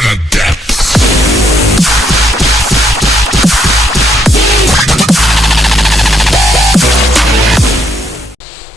infinite depths.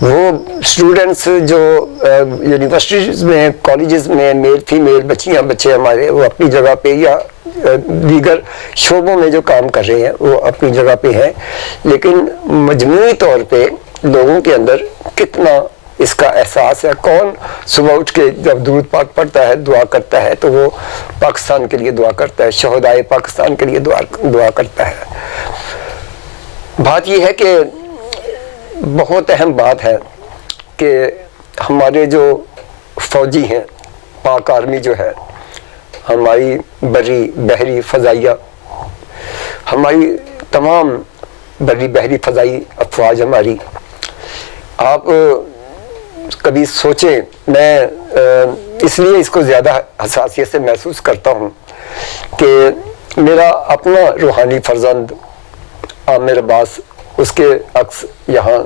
وہ students جو universities میں کالجز میں میل فیمیل بچیاں بچے ہمارے وہ اپنی جگہ پہ یا دیگر شعبوں میں جو کام کر رہے ہیں وہ اپنی جگہ پہ ہیں، لیکن مجموعی طور پہ لوگوں کے اندر کتنا اس کا احساس ہے. کون صبح اٹھ کے جب درود پاک پڑھتا ہے دعا کرتا ہے تو وہ پاکستان کے لیے دعا کرتا ہے، شہدائے پاکستان کے لیے دعا کرتا ہے. بات یہ ہے کہ بہت اہم بات ہے کہ ہمارے جو فوجی ہیں، پاک آرمی جو ہے، ہماری بری بحری فضائیہ، ہماری تمام بری بحری فضائی افواج ہماری، آپ کبھی سوچیں، میں اس لیے اس کو زیادہ حساسیت سے محسوس کرتا ہوں کہ میرا اپنا روحانی فرزند عامر عباس، اس کے عکس یہاں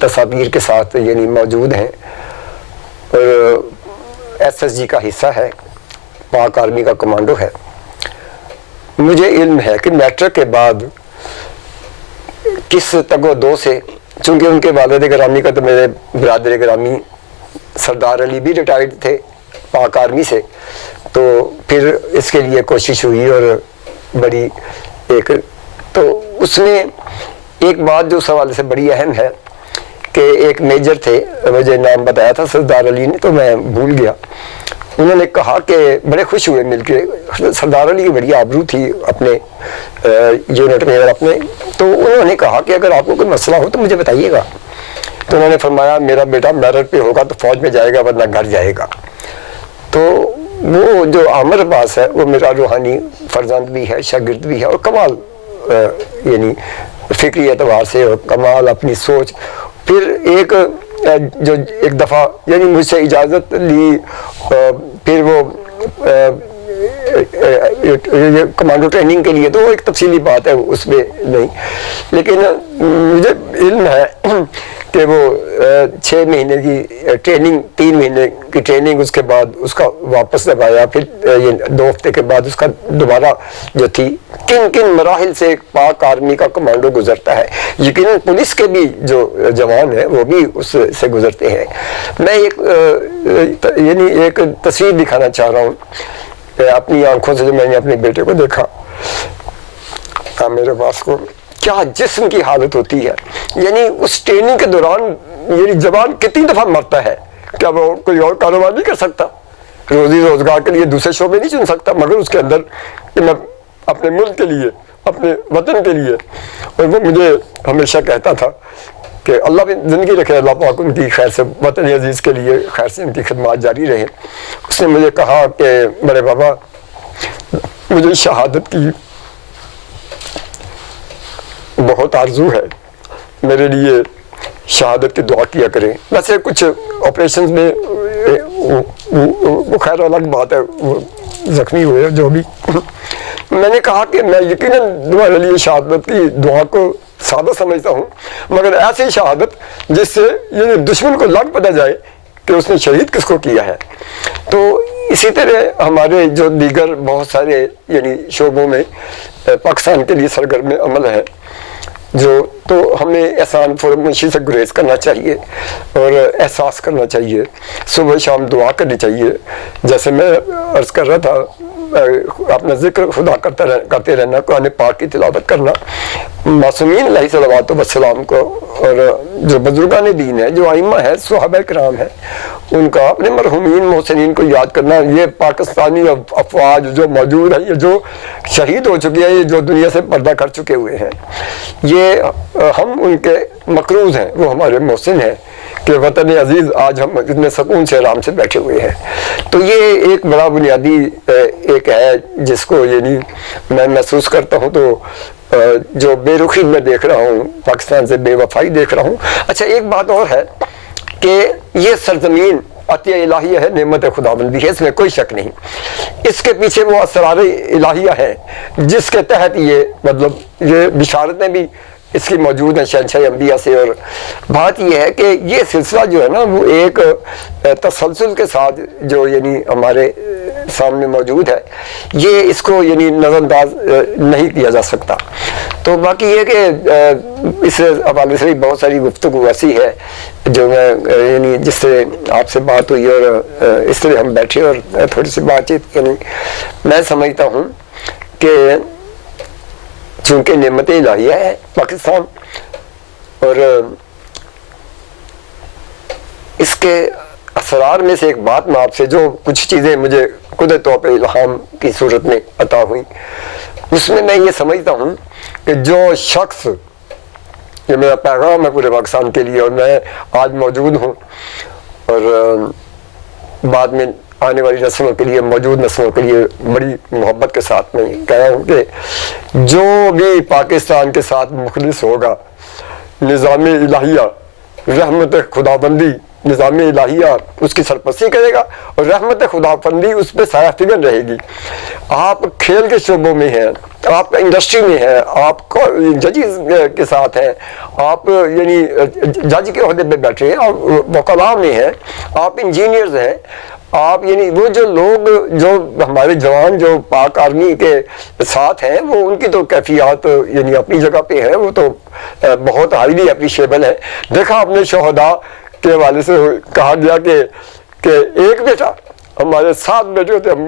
تصاویر کے ساتھ یعنی موجود ہیں، اور SSG کا حصہ ہے، پاک آرمی کا کمانڈو ہے. مجھے علم ہے کہ میٹرک کے بعد کس تگ و دو سے، چونکہ ان کے والد گرامی کا تو میرے برادر گرامی سردار علی بھی ریٹائرڈ تھے پاک آرمی سے، تو پھر اس کے لیے کوشش ہوئی اور بڑی ایک، تو اس میں ایک بات جو اس حوالے سے بڑی اہم ہے کہ ایک میجر تھے، مجھے نام بتایا تھا سردار علی نے تو میں بھول گیا، انہوں نے کہا کہ بڑے خوش ہوئے مل کے، سردار علی کی بڑی آبرو تھی اپنے یونٹ میں اور اپنے، تو انہوں نے کہا کہ اگر آپ کو کوئی مسئلہ ہو تو مجھے بتائیے گا. تو انہوں نے فرمایا میرا بیٹا میرٹ پہ ہوگا تو فوج میں جائے گا ورنہ گھر جائے گا. تو وہ جو عامر عباس ہے وہ میرا روحانی فرزند بھی ہے، شاگرد بھی ہے، اور کمال یعنی فکری اعتبار سے اور کمال اپنی سوچ. پھر ایک جو ایک دفعہ یعنی مجھ سے اجازت لی، پھر وہ کمانڈو ٹریننگ کے لیے، تو وہ ایک تفصیلی بات ہے اس میں نہیں، لیکن مجھے علم ہے کہ وہ 6 مہینے کی ٹریننگ، 3 مہینے کی ٹریننگ، اس کے بعد اس کا واپس جب آیا پھر 2 ہفتے کے بعد اس کا دوبارہ جو تھی، کن مراحل سے پاک آرمی کا کمانڈو گزرتا ہے. یقیناً پولیس کے بھی جو جوان ہیں وہ بھی اس سے گزرتے ہیں. میں ایک تصویر دکھانا چاہ رہا ہوں اپنی آنکھوں سے، جو میں نے اپنے بیٹے کو دیکھا میرے پاس کو، کیا جسم کی حالت ہوتی ہے. یعنی اس ٹریننگ کے دوران یعنی جوان کتنی دفعہ مرتا ہے، کیا وہ کوئی اور کاروبار نہیں کر سکتا، روزی روزگار کے لیے دوسرے شعبے نہیں چن سکتا، مگر اس کے اندر کہ میں اپنے ملک کے لیے، اپنے وطن کے لیے. اور وہ مجھے ہمیشہ کہتا تھا کہ اللہ بھی زندگی رکھے، اللہ پاک ان کی خیر سے، وطن عزیز کے لیے خیر سے ان کی خدمات جاری رہے. اس نے مجھے کہا کہ بڑے بابا مجھے شہادت کی بہت آرزو ہے، میرے لیے شہادت کی دعا کیا کریں. ویسے کچھ آپریشنز میں وہ خیر الگ بات ہے، وہ زخمی ہوئے جو بھی. میں نے کہا کہ میں یقیناً تمہارے لیے شہادت کی دعا کو سادہ سمجھتا ہوں، مگر ایسی شہادت جس سے یہ دشمن کو لگ پتہ جائے کہ اس نے شہید کس کو کیا ہے. تو اسی طرح ہمارے جو دیگر بہت سارے یعنی شعبوں میں پاکستان کے لیے سرگرم عمل ہے، جو تو ہمیں احسان فراموشی سے گریز کرنا چاہیے اور احساس کرنا چاہیے، صبح شام دعا کرنی چاہیے. جیسے میں عرض کر رہا تھا، اپنا ذکر خدا کرتے رہنا، قرآن پاک کی تلاوت کرنا، معصومین علیہ الصلوات والسلام کو، اور جو بزرگان دین ہیں، جو ائمہ ہیں، صحابہ کرام ہیں، ان کا، اپنے مرحومین محسنین کو یاد کرنا. یہ پاکستانی افواج جو موجود ہیں، یہ جو شہید ہو چکے ہیں، یہ جو دنیا سے پردہ کر چکے ہوئے ہیں، یہ ہم ان کے مقروض ہیں، وہ ہمارے محسن ہیں کہ وطن عزیز آج ہم اتنے سکون سے آرام سے بیٹھے ہوئے ہیں. تو یہ ایک بڑا بنیادی ایک ہے جس کو یعنی میں محسوس کرتا ہوں. تو جو بے رخی میں دیکھ رہا ہوں، پاکستان سے بے وفائی دیکھ رہا ہوں. اچھا ایک بات اور ہے کہ یہ سرزمین عطیہ الہیہ ہے، نعمت خداوندی ہے، اس میں کوئی شک نہیں. اس کے پیچھے وہ اسرار الہیہ ہے جس کے تحت یہ مطلب یہ بشارتیں بھی اس کی موجود ہیں شہنشاہ انبیاء سے. اور بات یہ ہے کہ یہ سلسلہ جو ہے نا وہ ایک تسلسل کے ساتھ جو یعنی ہمارے سامنے موجود ہے، یہ اس کو یعنی نظر انداز نہیں کیا جا سکتا۔ تو باقی یہ کہ اس حوالے سے بھی بہت ساری گفتگو ایسی ہے جو میں یعنی جس سے آپ سے بات ہوئی اور اس طرح ہم بیٹھے اور تھوڑی سی بات چیت، یعنی میں سمجھتا ہوں کہ چونکہ نعمت الہیہ ہے پاکستان، اور اس کے اسرار میں سے ایک بات میں آپ سے، جو کچھ چیزیں مجھے قدرتی طور پہ الہام کی صورت میں عطا ہوئی، اس میں یہ سمجھتا ہوں کہ جو شخص، یہ میرا پیغام ہے پورے پاکستان کے لیے، اور میں آج موجود ہوں اور بعد میں آنے والی نسلوں کے لیے، موجود نسلوں کے لیے بڑی محبت کے ساتھ میں کہہ رہا ہوں کہ جو بھی پاکستان کے ساتھ مخلص ہوگا، نظام الہیہ، رحمت خداوندی، نظام الہیہ اس کی سرپرستی کرے گا اور رحمت خداوندی اس پہ سایہ فگن رہے گی۔ آپ کھیل کے شعبوں میں ہیں، آپ انڈسٹری میں ہیں، آپ ججز کے ساتھ ہیں، آپ یعنی جج کے عہدے پہ بیٹھے ہیں، آپ وکلاء میں ہیں، آپ انجینئرز ہیں، آپ یعنی وہ جو لوگ، جو ہمارے جوان جو پاک آرمی کے ساتھ ہیں، وہ ان کی تو کیفیات یعنی اپنی جگہ پہ ہیں، وہ تو بہت ہائیلی اپریشیبل ہے۔ دیکھا آپ نے شہداء کے حوالے سے کہا گیا کہ ایک بیٹا، ہمارے 7 بیٹے ہوتے ہم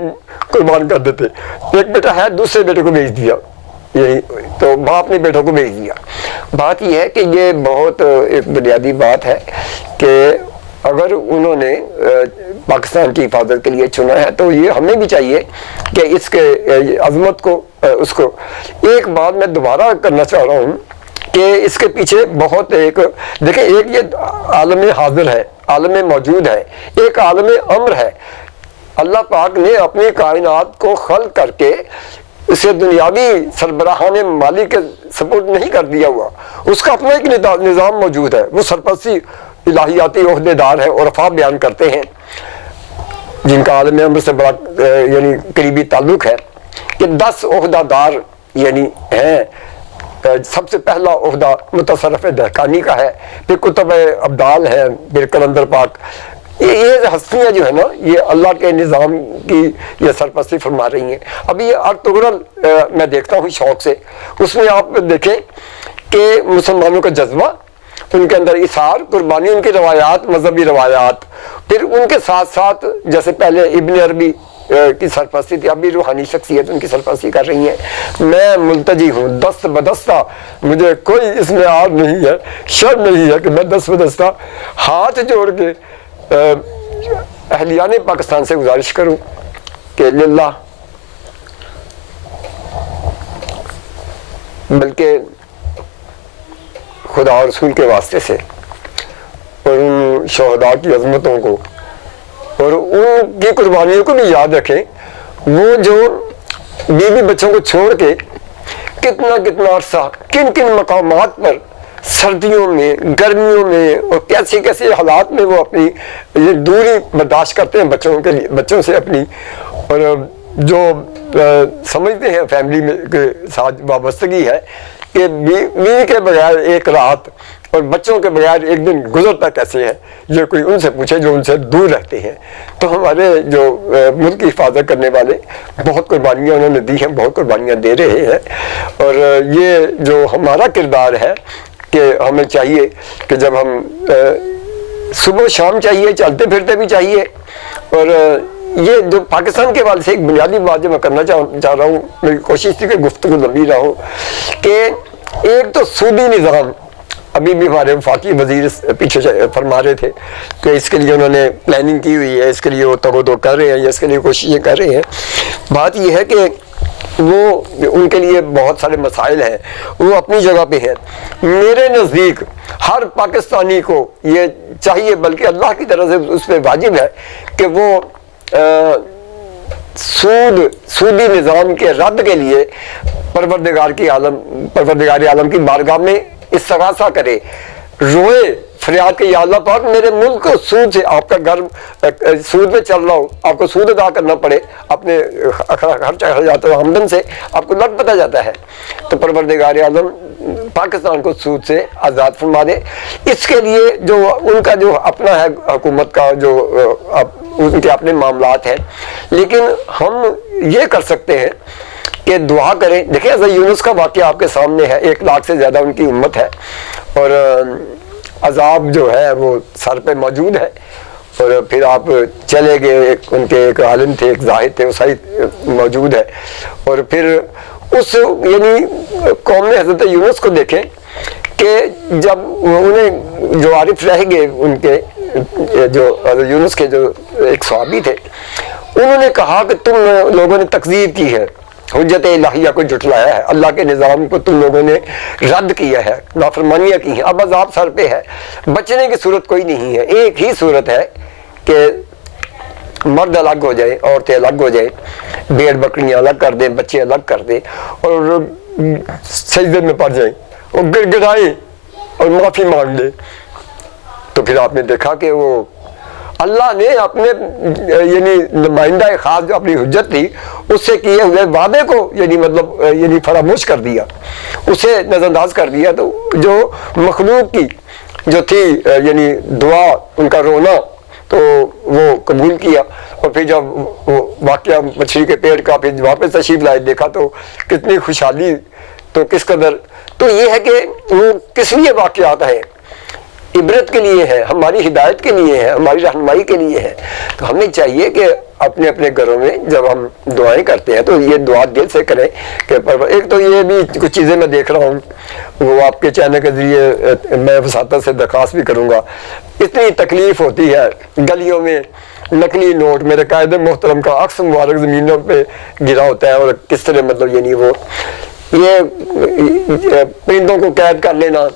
قربان کر دیتے، ایک بیٹا ہے دوسرے بیٹے کو بھیج دیا، یہی تو باپ نے بیٹوں کو بھیج دیا۔ بات یہ ہے کہ یہ بہت ایک بنیادی بات ہے کہ اگر انہوں نے پاکستان کی حفاظت کے لیے چنا ہے تو یہ ہمیں بھی چاہیے کہ اس کے عظمت کو، اس کو ایک بات میں دوبارہ کرنا چاہ رہا ہوں کہ اس کے پیچھے بہت ایک دیکھیں، ایک یہ عالم حاضر ہے، عالم موجود ہے، ایک عالم امر ہے۔ اللہ پاک نے اپنی کائنات کو خلق کر کے اسے دنیاوی سربراہان مالی کے سپورٹ نہیں کر دیا ہوا، اس کا اپنا ایک نظام موجود ہے، وہ سرپرستی الہیاتی عہدے دار ہیں، عرفاء بیان کرتے ہیں جن کا عالم امر سے بڑا یعنی قریبی تعلق ہے کہ 10 عہدہ دار یعنی ہیں۔ سب سے پہلا عہدہ متصرف دہقانی کا ہے، پھر کتب ابدال ہے، پھر کلندر پاک۔ یہ ہستیاں جو ہے نا، یہ اللہ کے نظام کی یہ سرپرستی فرما رہی ہیں۔ ابھی یہ ارطغرل میں دیکھتا ہوں شوق سے، اس میں آپ دیکھیں کہ مسلمانوں کا جذبہ، ان کے اندر اثار، قربانی، ان کی روایات، مذہبی روایات، پھر ان کے ساتھ ساتھ جیسے پہلے ابن عربی کی سرپرستی تھی، ابھی روحانی شخصیت ان کی سرپرستی کر رہی ہیں۔ میں ملتجی ہوں، دست بدستہ، مجھے کوئی اس میں آر نہیں ہے، شرم نہیں ہے کہ میں دست بدستہ ہاتھ جوڑ کے اہلیان پاکستان سے گزارش کروں کہ للہ، بلکہ خدا اور رسول کے واسطے سے، اور ان شہداء کی عظمتوں کو اور ان کی قربانیوں کو بھی یاد رکھیں۔ وہ جو بیوی بچوں کو چھوڑ کے کتنا عرصہ کن مقامات پر سردیوں میں، گرمیوں میں اور کیسے حالات میں وہ اپنی یہ دوری برداشت کرتے ہیں بچوں سے اپنی، اور جو سمجھتے ہیں فیملی میں کے ساتھ وابستگی ہے کہ بیوی کے بغیر ایک رات اور بچوں کے بغیر ایک دن گزرتا کیسے ہے، یہ کوئی ان سے پوچھے جو ان سے دور رہتے ہیں۔ تو ہمارے جو ملک کی حفاظت کرنے والے بہت قربانیاں انہوں نے دی ہیں، بہت قربانیاں دے رہے ہیں، اور یہ جو ہمارا کردار ہے کہ ہمیں چاہیے کہ جب ہم صبح و شام چاہیے، چلتے پھرتے بھی چاہیے، اور یہ جو پاکستان کے حوالے سے ایک بنیادی بات جو میں کرنا چاہ رہا ہوں، میری کوشش تھی کہ گفتگو لمبی نہ ہو، کہ ایک تو سودی نظام، ابھی بھی ہمارے وفاقی وزیر پیچھے فرما رہے تھے کہ اس کے لیے انہوں نے پلاننگ کی ہوئی ہے، اس کے لیے وہ تگ کر رہے ہیں یا اس کے لیے کوششیں کر رہے ہیں۔ بات یہ ہے کہ وہ ان کے لیے بہت سارے مسائل ہیں، وہ اپنی جگہ پہ ہیں۔ میرے نزدیک ہر پاکستانی کو یہ چاہیے، بلکہ اللہ کی طرف سے اس پہ واجب ہے کہ وہ سودی نظام کے رد کے لیے پروردگار عالم کی بارگاہ میں استغاثہ کرے، روئے، فریاد کہ یا اللہ پاک میرے ملک کو سود سے، آپ کا گھر سود میں چل رہا ہو، آپ کو سود ادا کرنا پڑے، اپنے خرچہ خرچات و آمدن سے آپ کو لٹ پتا جاتا ہے، تو پروردگار عالم پاکستان کو سود سے آزاد فرما دے۔ اس کے لیے جو ان کا جو اپنا ہے حکومت کا جو ان کے اپنے معاملات ہیں، لیکن ہم یہ کر سکتے ہیں کہ دعا کریں. دیکھیں حضرت یونس کا واقعہ آپ کے سامنے ہے، 1 لاکھ سے زیادہ ان کی امت ہے، اور عذاب جو ہے وہ سر پہ موجود ہے. اور پھر آپ چلے گئے، ان کے ایک عالم تھے، ایک زاہد تھے، وہ صحیح موجود ہے. اور پھر اس یعنی قوم نے حضرت یونس کو دیکھیں کہ جب انہیں جو عارف رہ گئے ان کے جو حضرت یونس کے جو ایک صحابی تھے، انہوں نے کہا کہ تم لوگوں نے تکذیب کی ہے، حجت الہیہ کو جھٹلایا ہے، اللہ کے نظام کو تم لوگوں نے رد کیا ہے، نافرمانیاں کی ہیں، اب عذاب سر پہ ہے، بچنے کی صورت کوئی نہیں ہے. ایک ہی صورت ہے کہ مرد الگ ہو جائے، عورتیں الگ ہو جائیں، بھیڑ بکریاں الگ کر دیں، بچے الگ کر دیں، اور سجدے میں پڑ جائیں اور گڑ گڑائیں اور معافی مانگ لیں. تو پھر آپ نے دیکھا کہ وہ اللہ نے اپنے یعنی نمائندہ خاص جو اپنی حجت تھی اس سے کیے ہوئے وعدے کو یعنی فراموش کر دیا، اسے نظر انداز کر دیا. تو جو مخلوق کی جو تھی یعنی دعا، ان کا رونا، تو وہ قبول کیا. اور پھر جب وہ واقعہ مچھلی کے پیڑ کا پھر واپس تشریف لائے، دیکھا تو کتنی خوشحالی، تو کس قدر. تو یہ ہے کہ وہ کس لیے واقعات ہیں، عبرت کے لیے ہے، ہماری ہدایت کے لیے ہے، ہماری رہنمائی کے لیے ہے. تو ہمیں چاہیے کہ اپنے اپنے گھروں میں جب ہم دعائیں کرتے ہیں تو یہ دعا دل سے کریں کہ ایک تو یہ بھی کچھ چیزیں میں دیکھ رہا ہوں، وہ آپ کے چینل کے ذریعے میں وساطت سے درخواست بھی کروں گا. اتنی تکلیف ہوتی ہے گلیوں میں، نقلی نوٹ میرے قائد محترم کا عکس مبارک زمینوں پہ گرا ہوتا ہے، اور کس طرح یعنی وہ یہ پرندوں کو قید کر لینا،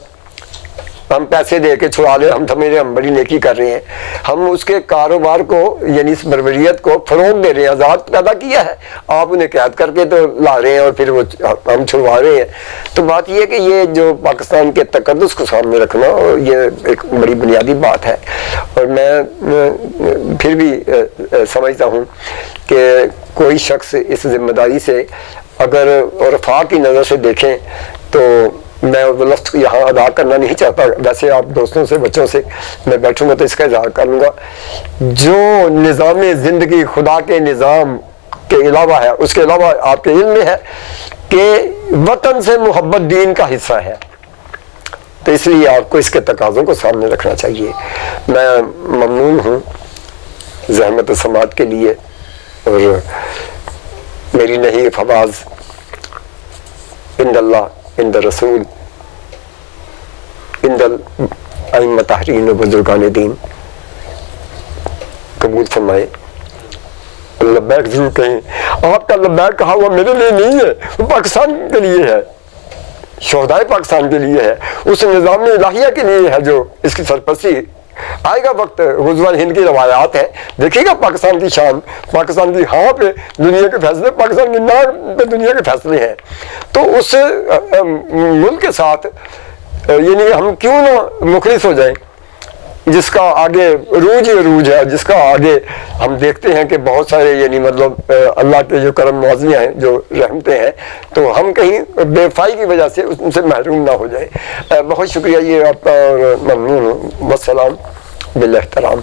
ہم پیسے دے کے چھڑا لیں، ہم بڑی نیکی کر رہے ہیں. ہم اس کے کاروبار کو یعنی اس بربریت کو فروغ دے رہے ہیں. آزاد پیدا کیا ہے، آپ انہیں قید کر کے تو لا رہے ہیں اور پھر وہ ہم چھڑوا رہے ہیں. تو بات یہ ہے کہ یہ جو پاکستان کے تقدس کو سامنے رکھنا، اور یہ ایک بڑی بنیادی بات ہے. اور میں پھر بھی سمجھتا ہوں کہ کوئی شخص اس ذمہ داری سے اگر عرفاء کی نظر سے دیکھیں تو میں وہ لفظ یہاں ادا کرنا نہیں چاہتا. ویسے آپ دوستوں سے، بچوں سے میں بیٹھوں گا تو اس کا اظہار کروں گا. جو نظام زندگی خدا کے نظام کے علاوہ ہے، اس کے علاوہ آپ کے علم میں ہے کہ وطن سے محبت دین کا حصہ ہے. تو اس لیے آپ کو اس کے تقاضوں کو سامنے رکھنا چاہیے. میں ممنون ہوں زحمت سماعت کے لیے، اور میری نہیں فواز عند اللہ، عند رسول، عند الائمہ تحرین و بزرگان دین قبول فرمائے. لبیک ضرور کہیں. آپ کا لبیک کہا ہوا میرے لیے نہیں ہے، وہ پاکستان کے لیے ہے، شہدائے پاکستان کے لیے ہے، اس نظام الہیہ کے لیے ہے جو اس کی سرپرستی. آئے گا وقت، غزوہ ہند کی روایات ہے، دیکھیے گا پاکستان کی شان، پاکستان کی ہاں پہ دنیا کے فیصلے، پاکستان کی نہ پہ دنیا کے فیصلے ہیں. تو اس ملک کے ساتھ یعنی ہم کیوں نہ مخلص ہو جائیں، جس کا آگے عروج ہی عروج ہے، جس کا آگے ہم دیکھتے ہیں کہ بہت سارے یعنی اللہ کے جو کرم نوازیاں ہیں، جو رحمتیں ہیں، تو ہم کہیں بے وفائی کی وجہ سے ان سے محروم نہ ہو جائیں. بہت شکریہ یہ آپ کا، اور ممنون ہوں. والسلام بالاحترام.